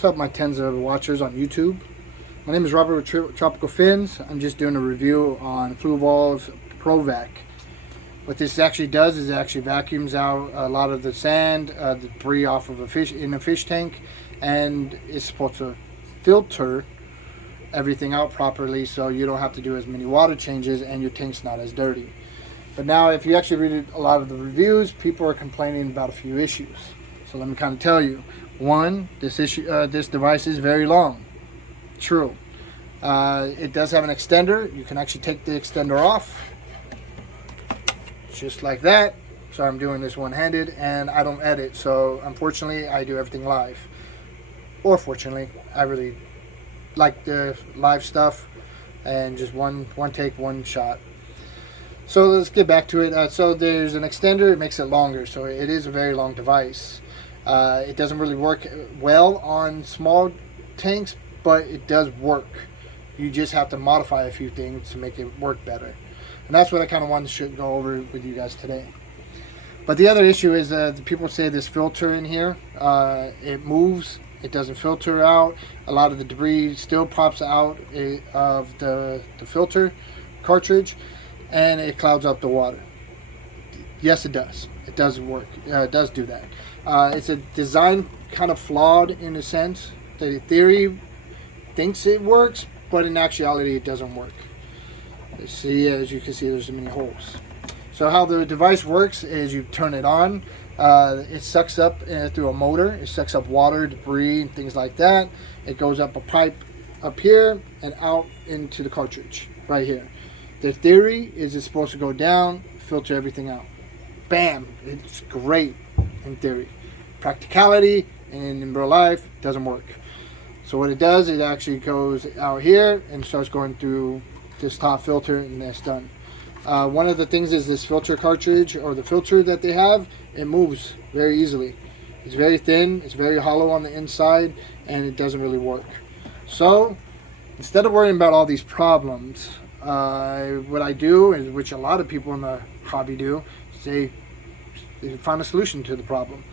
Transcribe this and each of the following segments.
What's up, my tens of watchers on YouTube? My name is Robert with Tropical Fins. I'm just doing a review on Fluval ProVac. What this actually does is it actually vacuums out a lot of the sand, the debris off of a fish in a fish tank, and it's supposed to filter everything out properly so you don't have to do as many water changes and your tank's not as dirty. But now, if you actually read a lot of the reviews, people are complaining about a few issues. So let me kind of tell you. One, this device is very long. True. It does have an extender. You can actually take the extender off, just like that. Sorry, I'm doing this one-handed, and I don't edit. So unfortunately, I do everything live. Or fortunately, I really like the live stuff, and just one take, one shot. So let's get back to it. So there's an extender. It makes it longer. So it is a very long device. It doesn't really work well on small tanks, but it does work. You just have to modify a few things to make it work better. And that's what I kind of wanted to go over with you guys today. But the other issue is the people say this filter in here, it moves. It doesn't filter out. A lot of the debris still pops out of the filter cartridge, and it clouds up the water. Yes, it does. It does work. It does do that. It's a design kind of flawed in a sense. The theory thinks it works, but in actuality it doesn't work. See, as you can see, there's many holes. So how the device works is you turn it on. It sucks up through a motor. It sucks up water, debris, and things like that. It goes up a pipe up here and out into the cartridge right here. The theory is it's supposed to go down, filter everything out. Bam! It's great in theory. Practicality and in real life doesn't work. So what it does, it actually goes out here and starts going through this top filter, and that's done. One of the things is this filter cartridge, or the filter that they have, it moves very easily. It's very thin, it's very hollow on the inside, and it doesn't really work. So instead of worrying about all these problems, what I do, is, which a lot of people in the hobby do, is they find a solution to the problem.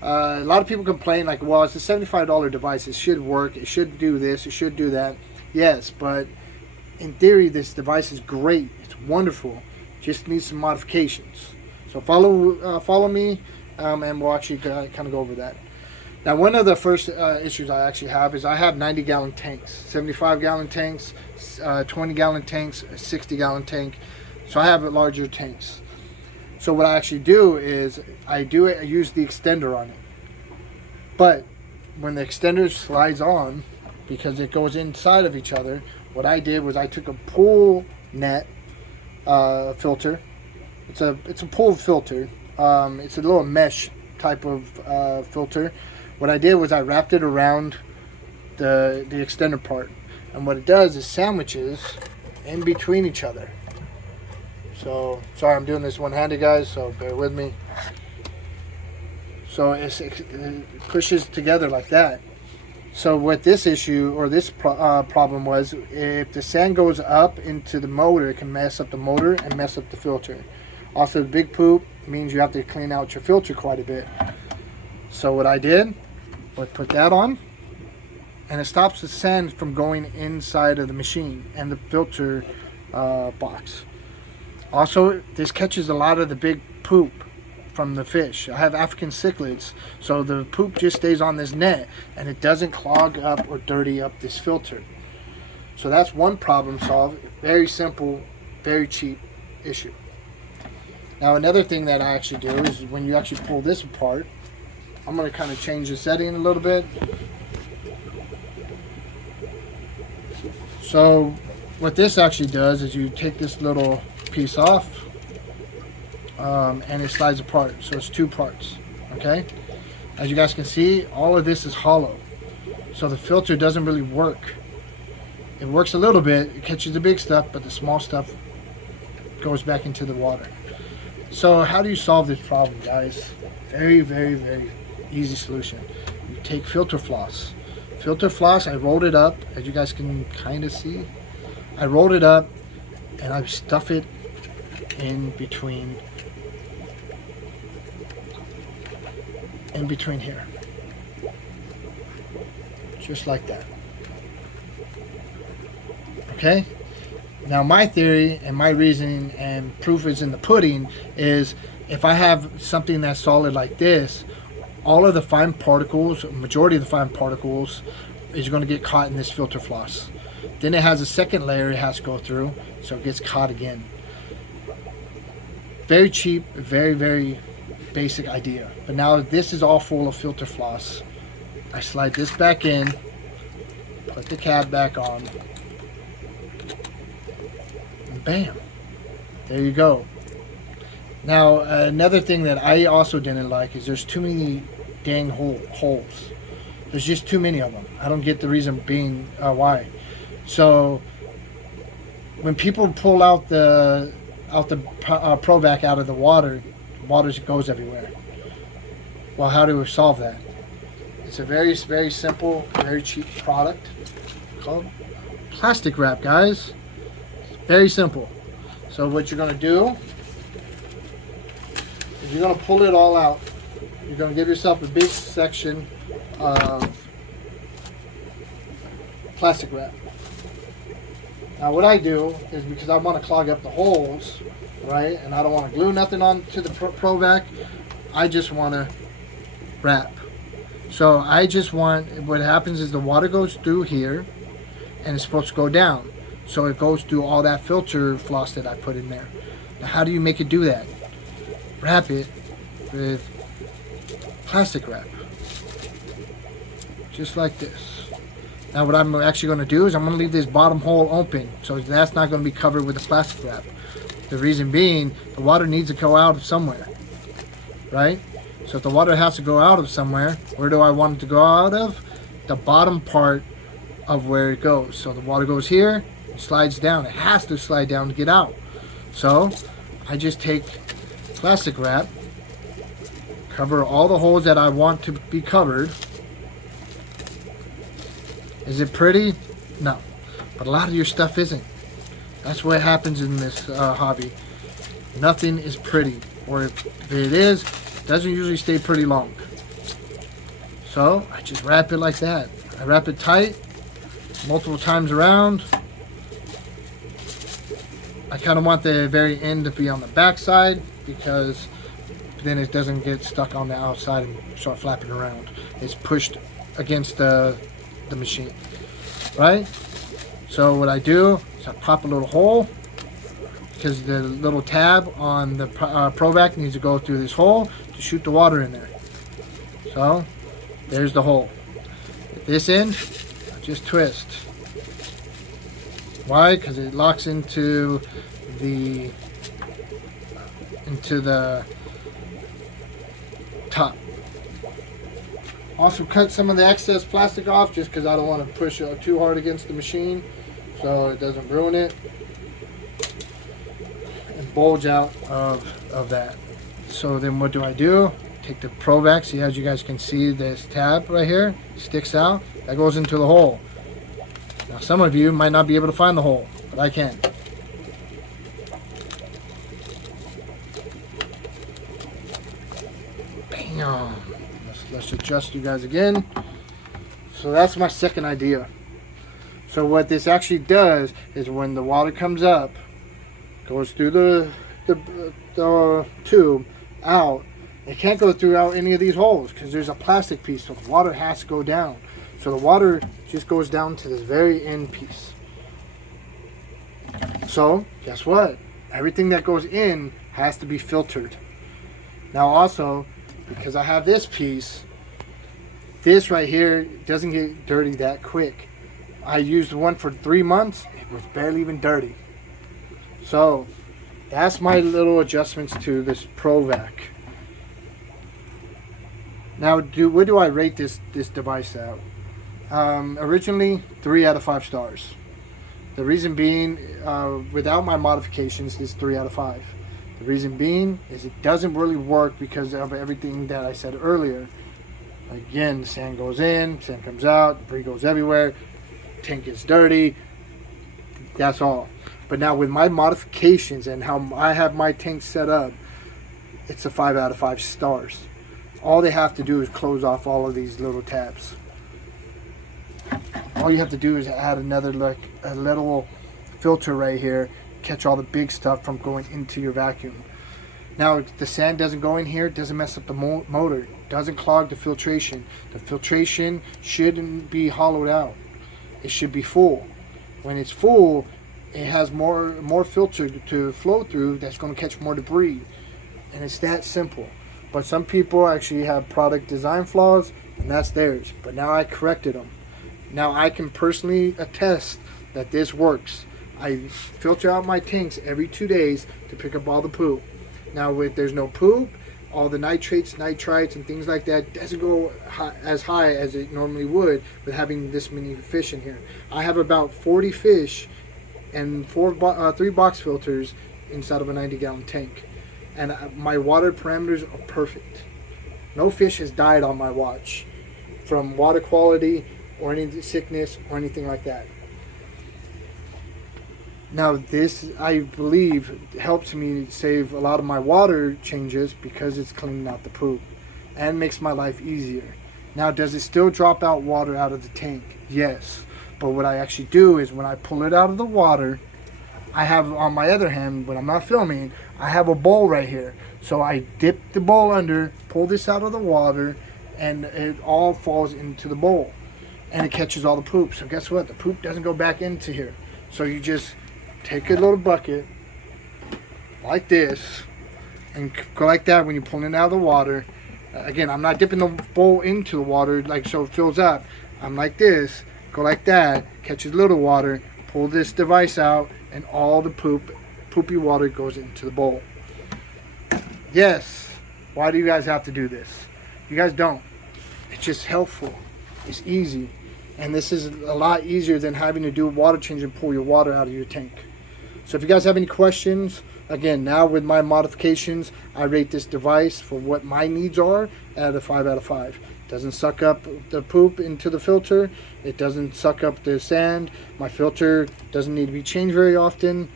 A lot of people complain like, well, it's a $75 device, it should work, it should do this, it should do that. Yes, but in theory this device is great, it's wonderful, just needs some modifications. So follow me, and we'll actually kind of go over that. Now, one of the first issues I actually have is I have 90-gallon tanks, 75-gallon tanks, 20-gallon tanks, a 60-gallon tank. So I have larger tanks. So what I actually do is I use the extender on it. But when the extender slides on, because it goes inside of each other, what I did was I took a pool net filter. It's a pool filter. It's a little mesh type of filter. What I did was I wrapped it around the extender part, and what it does is sandwiches in between each other. So sorry, I'm doing this one-handed, guys, so bear with me. So it pushes together like that. So what this issue, or this problem was, if the sand goes up into the motor, it can mess up the motor and mess up the filter. Also, big poop means you have to clean out your filter quite a bit. So what I did was put that on, and it stops the sand from going inside of the machine and the filter box. Also, this catches a lot of the big poop from the fish. I have African cichlids, so the poop just stays on this net and it doesn't clog up or dirty up this filter. So that's one problem solved. Very simple, very cheap issue. Now, another thing that I actually do is when you actually pull this apart, I'm going to kind of change the setting a little bit. So what this actually does is you take this little piece off, and it slides apart. So it's two parts. Okay, as you guys can see, all of this is hollow, so the filter doesn't really work. It works a little bit, it catches the big stuff, but the small stuff goes back into the water. So how do you solve this problem, guys? Very, very, very easy solution. You take filter floss. Filter floss, I rolled it up, as you guys can kind of see. I rolled it up and I stuff it in between here. just like that. Okay? Now my theory and my reasoning and proof is in the pudding is if I have something that's solid like this, all of the fine particles, majority of the fine particles is going to get caught in this filter floss. Then it has a second layer it has to go through, so it gets caught again. Very cheap, very, very basic idea. But now this is all full of filter floss. I slide this back in, put the cap back on, and bam, there you go. Now another thing that I also didn't like is there's too many dang holes. There's just too many of them. I don't get the reason being why. So when people pull out the ProVac out of the water goes everywhere. Well, how do we solve that? It's a very, very simple, very cheap product called plastic wrap, guys. Very simple. So what you're going to do is you're going to pull it all out. You're going to give yourself a big section of plastic wrap. Now what I do is, because I want to clog up the holes, right, and I don't want to glue nothing onto the ProVac, I just want to wrap. So I just want, what happens is the water goes through here and it's supposed to go down. So it goes through all that filter floss that I put in there. Now how do you make it do that? Wrap it with plastic wrap. Just like this. Now what I'm actually going to do is I'm going to leave this bottom hole open, so that's not going to be covered with the plastic wrap. The reason being, the water needs to go out of somewhere, right? So if the water has to go out of somewhere, where do I want it to go out of? The bottom part of where it goes. So the water goes here, it slides down. It has to slide down to get out. So I just take plastic wrap, cover all the holes that I want to be covered. Is it pretty? No. But a lot of your stuff isn't. That's what happens in this hobby. Nothing is pretty. Or if it is, it doesn't usually stay pretty long. So I just wrap it like that. I wrap it tight, multiple times around. I kind of want the very end to be on the back side, because then it doesn't get stuck on the outside and start flapping around. It's pushed against the machine, right? So what I do is I pop a little hole, because the little tab on the ProVac needs to go through this hole to shoot the water in there. So there's the hole. At this end, I just twist. Why? Because it locks into the top. Also cut some of the excess plastic off, just because I don't want to push it too hard against the machine so it doesn't ruin it and bulge out of that. So then what do? Take the ProVac. See, as you guys can see, this tab right here sticks out. That goes into the hole. Now some of you might not be able to find the hole, but I can. Bam. Let's adjust you guys again. So that's my second idea. So what this actually does is, when the water comes up, goes through the tube out, it can't go throughout any of these holes because there's a plastic piece, so the water has to go down. So the water just goes down to this very end piece. So guess what? Everything that goes in has to be filtered. Now also, because I have this piece, this right here doesn't get dirty that quick. I used one for 3 months. It was barely even dirty. So that's my little adjustments to this ProVac. Now, what do I rate this device out? Originally, 3 out of 5 stars. The reason being, without my modifications, this is 3 out of 5. The reason being is it doesn't really work because of everything that I said earlier. Again, the sand goes in, sand comes out, debris goes everywhere, tank gets dirty, that's all. But now with my modifications and how I have my tank set up, it's a 5 out of 5 stars. All they have to do is close off all of these little tabs. all you have to do is add another, like a little filter right here, catch all the big stuff from going into your vacuum. Now, the sand doesn't go in here, doesn't mess up the motor, doesn't clog the filtration. The filtration shouldn't be hollowed out. It should be full. When it's full, it has more filter to flow through that's going to catch more debris. And it's that simple. But some people actually have product design flaws, and that's theirs. But now I corrected them. Now I can personally attest that this works. I filter out my tanks every 2 days to pick up all the poop. Now, if there's no poop, all the nitrates, nitrites, and things like that doesn't go as high as it normally would with having this many fish in here. I have about 40 fish and 3 box filters inside of a 90-gallon tank. And my water parameters are perfect. No fish has died on my watch from water quality or any sickness or anything like that. Now this, I believe, helps me save a lot of my water changes because it's cleaning out the poop and makes my life easier. Now, does it still drop out water out of the tank? Yes. But what I actually do is when I pull it out of the water, I have on my other hand, when I'm not filming, I have a bowl right here. So I dip the bowl under, pull this out of the water, and it all falls into the bowl. And it catches all the poop. So guess what? The poop doesn't go back into here. So you just take a little bucket like this and go like that when you're pulling it out of the water. Again, I'm not dipping the bowl into the water like so it fills up. I'm like this, go like that, catch a little water, pull this device out, and all the poopy water goes into the bowl. Yes, why do you guys have to do this? You guys don't. It's just helpful. It's easy. And this is a lot easier than having to do a water change and pull your water out of your tank. So if you guys have any questions, again, now with my modifications, I rate this device for what my needs are at a 5 out of 5. It doesn't suck up the poop into the filter. It doesn't suck up the sand. My filter doesn't need to be changed very often.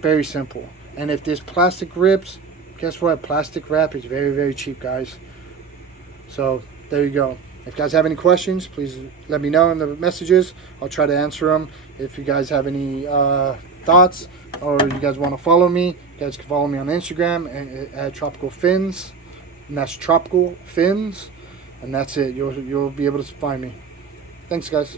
Very simple. And if this plastic rips, guess what? Plastic wrap is very, very cheap, guys. So there you go. If you guys have any questions, please let me know in the messages. I'll try to answer them. If you guys have any thoughts or you guys want to follow me, you guys can follow me on Instagram at Tropical Fins. And that's Tropical Fins. And that's it. You'll be able to find me. Thanks, guys.